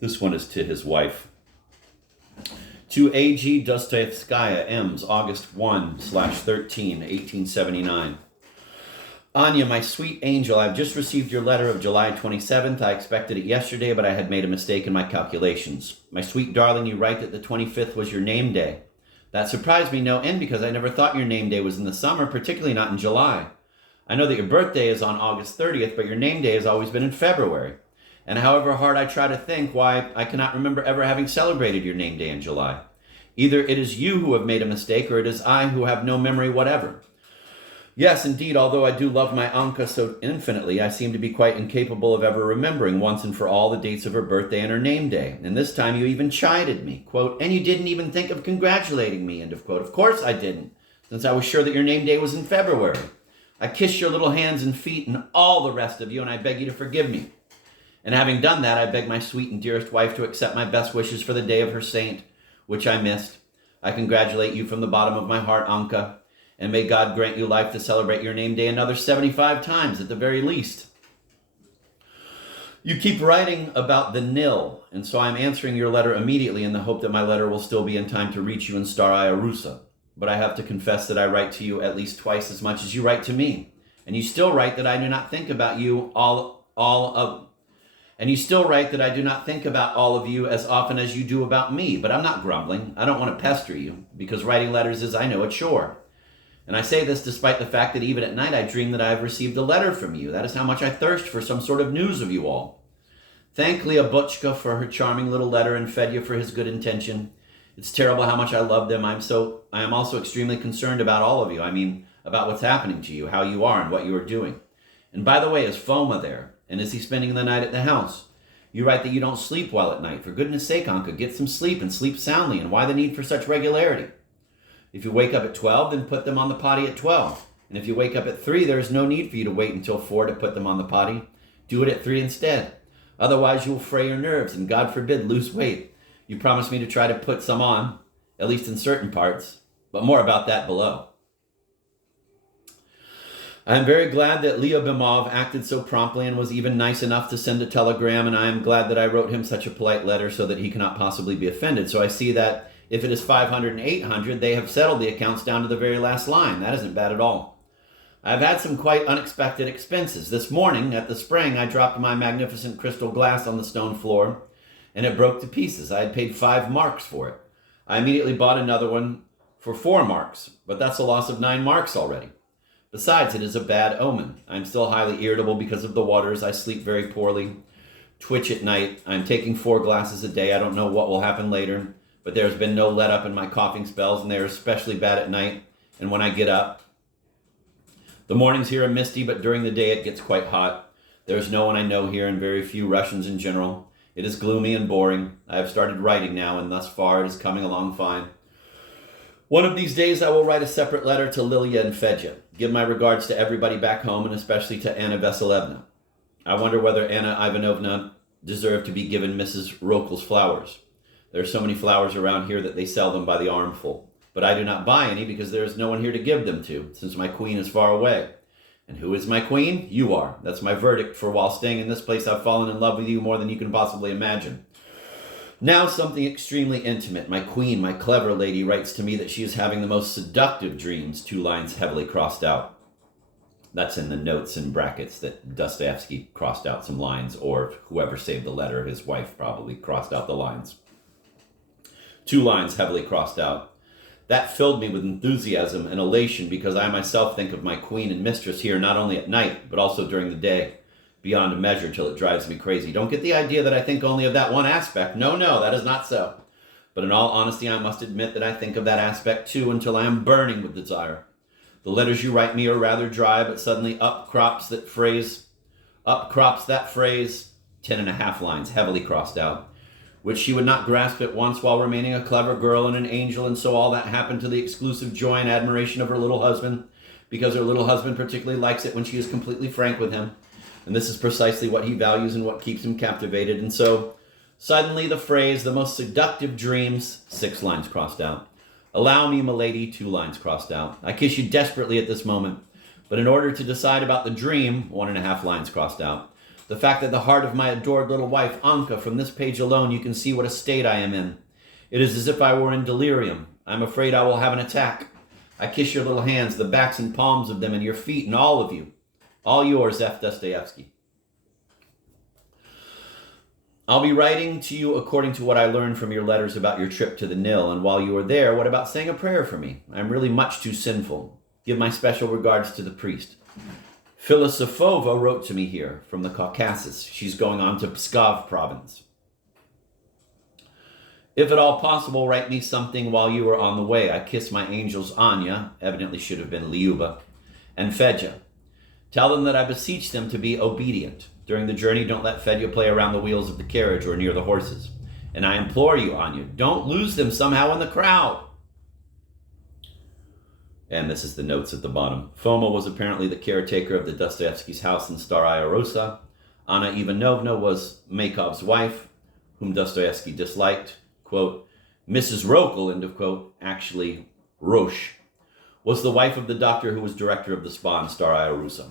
This one is to his wife. To A.G. Dostoyevskaya, Ems, August 1/13, 1879. Anya, my sweet angel, I've just received your letter of July 27th. I expected it yesterday, but I had made a mistake in my calculations. My sweet darling, you write that the 25th was your name day. That surprised me no end because I never thought your name day was in the summer, particularly not in July. I know that your birthday is on August 30th, but your name day has always been in February. And however hard I try to think why, I cannot remember ever having celebrated your name day in July. Either it is you who have made a mistake, or it is I who have no memory whatever. Yes, indeed, although I do love my Anka so infinitely, I seem to be quite incapable of ever remembering once and for all the dates of her birthday and her name day. And this time you even chided me, quote, and you didn't even think of congratulating me, end of quote. Of course I didn't, since I was sure that your name day was in February. I kiss your little hands and feet and all the rest of you, and I beg you to forgive me. And having done that, I beg my sweet and dearest wife to accept my best wishes for the day of her saint, which I missed. I congratulate you from the bottom of my heart, Anka, and may God grant you life to celebrate your name day another 75 times at the very least. You keep writing about the nil, and so I'm answering your letter immediately in the hope that my letter will still be in time to reach you in Staraya Russa. But I have to confess that I write to you at least twice as much as you write to me. And you still write that I do not think about you And you still write that I do not think about all of you as often as you do about me. But I'm not grumbling. I don't want to pester you, because writing letters is, I know, a chore. And I say this despite the fact that even at night I dream that I have received a letter from you. That is how much I thirst for some sort of news of you all. Thank Leah Butchka for her charming little letter and Fedya for his good intention. It's terrible how much I love them. I am also extremely concerned about all of you. I mean, about what's happening to you, how you are, and what you are doing. And by the way, is Foma there? And is he spending the night at the house? You write that you don't sleep well at night. For goodness sake, Anka, get some sleep and sleep soundly. And why the need for such regularity? If you wake up at 12, then put them on the potty at 12. And if you wake up at 3, there is no need for you to wait until 4 to put them on the potty. Do it at 3 instead. Otherwise, you will fray your nerves and, God forbid, lose weight. You promised me to try to put some on, at least in certain parts. But more about that below. I am very glad that Lyubimov acted so promptly and was even nice enough to send a telegram, and I am glad that I wrote him such a polite letter so that he cannot possibly be offended. So I see that if it is 500 and 800, they have settled the accounts down to the very last line. That isn't bad at all. I've had some quite unexpected expenses. This morning at the spring, I dropped my magnificent crystal glass on the stone floor, and it broke to pieces. I had paid 5 marks for it. I immediately bought another one for 4 marks, but that's a loss of 9 marks already. Besides, it is a bad omen. I'm still highly irritable because of the waters. I sleep very poorly, twitch at night. I'm taking 4 glasses a day. I don't know what will happen later, but there's been no let up in my coughing spells, and they're especially bad at night and when I get up. The mornings here are misty, but during the day it gets quite hot. There's no one I know here, and very few Russians in general. It is gloomy and boring. I have started writing now, and thus far it is coming along fine. One of these days I will write a separate letter to Lilia and Fedya. Give my regards to everybody back home, and especially to Anna Vasilevna. I wonder whether Anna Ivanovna deserved to be given Mrs. Rokel's flowers. There are so many flowers around here that they sell them by the armful. But I do not buy any because there is no one here to give them to, since my queen is far away. And who is my queen? You are. That's my verdict, for while staying in this place I've fallen in love with you more than you can possibly imagine. Now something extremely intimate. My queen, my clever lady, writes to me that she is having the most seductive dreams, 2 lines heavily crossed out. That's in the notes and brackets that Dostoyevsky crossed out some lines, or whoever saved the letter, his wife probably crossed out the lines. 2 lines heavily crossed out. That filled me with enthusiasm and elation because I myself think of my queen and mistress here not only at night, but also during the day. Beyond measure till it drives me crazy. Don't get the idea that I think only of that one aspect. No, that is not so. But in all honesty, I must admit that I think of that aspect too until I am burning with desire. The letters you write me are rather dry, but suddenly up crops that phrase, 10.5 lines, heavily crossed out, which she would not grasp at once while remaining a clever girl and an angel, and so all that happened to the exclusive joy and admiration of her little husband, because her little husband particularly likes it when she is completely frank with him. And this is precisely what he values and what keeps him captivated. And so, suddenly the phrase, the most seductive dreams, 6 lines crossed out. Allow me, milady, 2 lines crossed out. I kiss you desperately at this moment. But in order to decide about the dream, 1.5 lines crossed out. The fact that the heart of my adored little wife, Anka, from this page alone, you can see what a state I am in. It is as if I were in delirium. I'm afraid I will have an attack. I kiss your little hands, the backs and palms of them, and your feet, and all of you. All yours, F. Dostoyevsky. I'll be writing to you according to what I learned from your letters about your trip to the Nil, and while you were there, what about saying a prayer for me? I'm really much too sinful. Give my special regards to the priest. Filosofova wrote to me here from the Caucasus. She's going on to Pskov province. If at all possible, write me something while you are on the way. I kiss my angels Anya, evidently should have been Lyuba, and Fedya. Tell them that I beseech them to be obedient. During the journey, don't let Fedya play around the wheels of the carriage or near the horses. And I implore you, Anya, don't lose them somehow in the crowd. And this is the notes at the bottom. Foma was apparently the caretaker of the Dostoevsky's house in Staraya Russa. Anna Ivanovna was Makov's wife, whom Dostoevsky disliked. Quote, Mrs. Rokel, end of quote, actually Roche, was the wife of the doctor who was director of the spa in Staraya Russa.